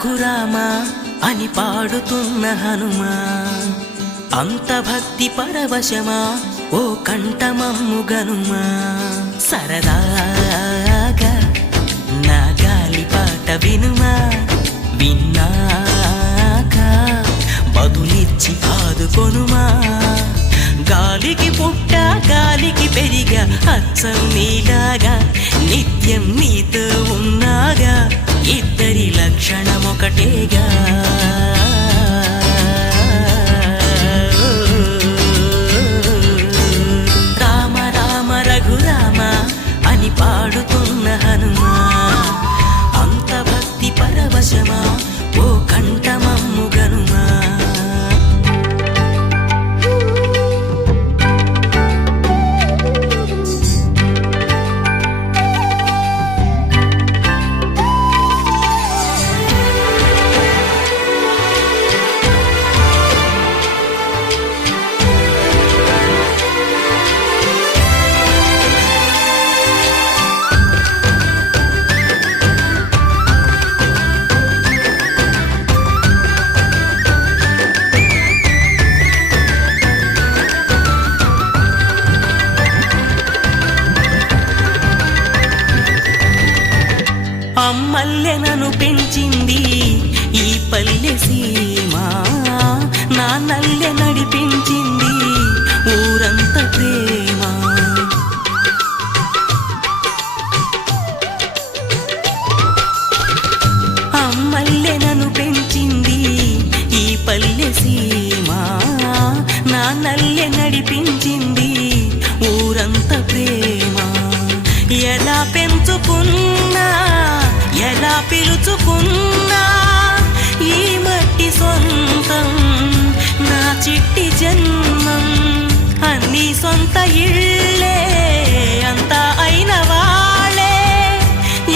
రఘురామ అని పాడుతున్న హనుమా, అంత భక్తి పరవశమా ఓ కంఠమమ్ము గనుమా. సరదాగా నా గాలి పాట వినుమా, విన్నాక బదులిచ్చి ఆదుకొనుమా. గాలికి పుట్ట గాలికి పెరిగా అచ్చం నీలాగా, నిత్యం నీతో ఉన్నాగా, ఇద్దరి లక్షణం ఒకటేగా. రామ రామ రఘురామ అని పాడుతున్న హనుమా, అంత భక్తి పరవశమా ఓ కంఠమమ్ము గనుమా. అమ్మల్లె నన్ను పెంచింది ఈ పల్లె సీమ, నాన్నల్లె నడిపించింది ఊరంత ప్రేమ. అమ్మల్లె నన్ను పెంచింది ఈ పల్లె సీమ, నాన్నల్లె నడిపించింది ఊరంత ప్రేమ. ఎలా పెంచుకున్నా ఎలా పిలుచుకున్నా ఈ మట్టి సొంతం, నా చిట్టి జన్మం. అన్ని సొంత ఇళ్ళే అంతా అయిన వాళ్ళే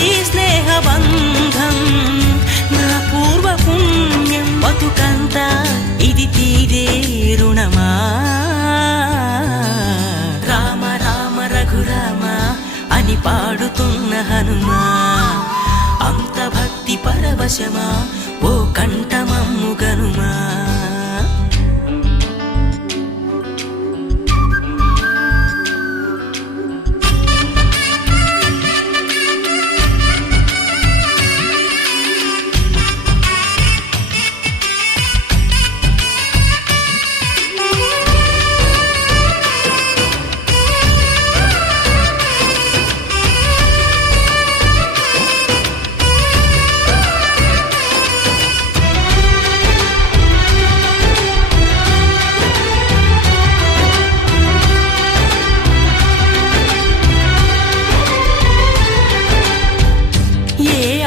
ఈ స్నేహ బంధం, నా పూర్వ పుణ్యం. బతుకంతా ఇది తీరే రుణమా. రామ రామ రఘురామ అని పాడుతున్న హనుమా, అంత భక్తి పరవశమా ఓ కంఠమమ్ము గనుమా.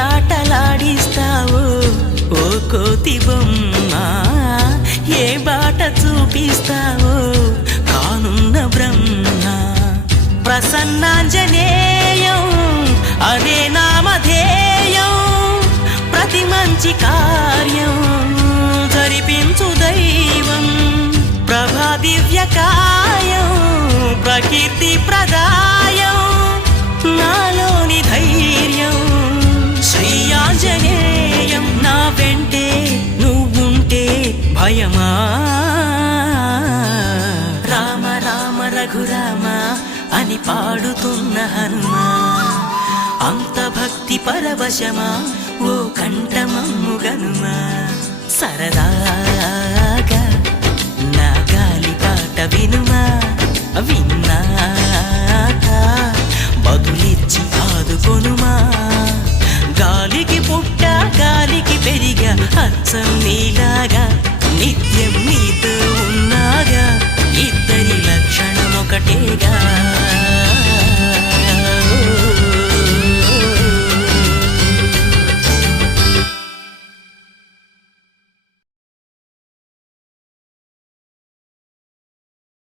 ఆటలాడిస్తావో ఓ కోతి బొమ్మ, ఏ బాట చూపిస్తావో కానున్న బ్రహ్మ. ప్రసన్నాంజనేయం అదే నామధేయం, ప్రతి మంచి కార్యం జరిపించు దైవం. ప్రభా దివ్యకాయం ప్రకీర్తి ప్రదాయం, నాలోని ధైర్యం శ్రీ ఆంజనేయం. నా వెంటే నువ్వుంటే భయమా. రామ రామ రఘురామ అని పాడుతున్న హనుమా, అంత భక్తి పరవశమా ఓ కంఠమమ్ము గనుమా. సరదాగా నా గాలి పాట వినుమా, విన్నాక బదులిచ్చి ఆదుకొనుమా. గాలికి పుట్ట గాలికి పెరిగా అచ్చం నీలాగా, నిత్యం నీతో ఉన్నాగా, ఇద్దరి లక్షణం ఒకటేగా.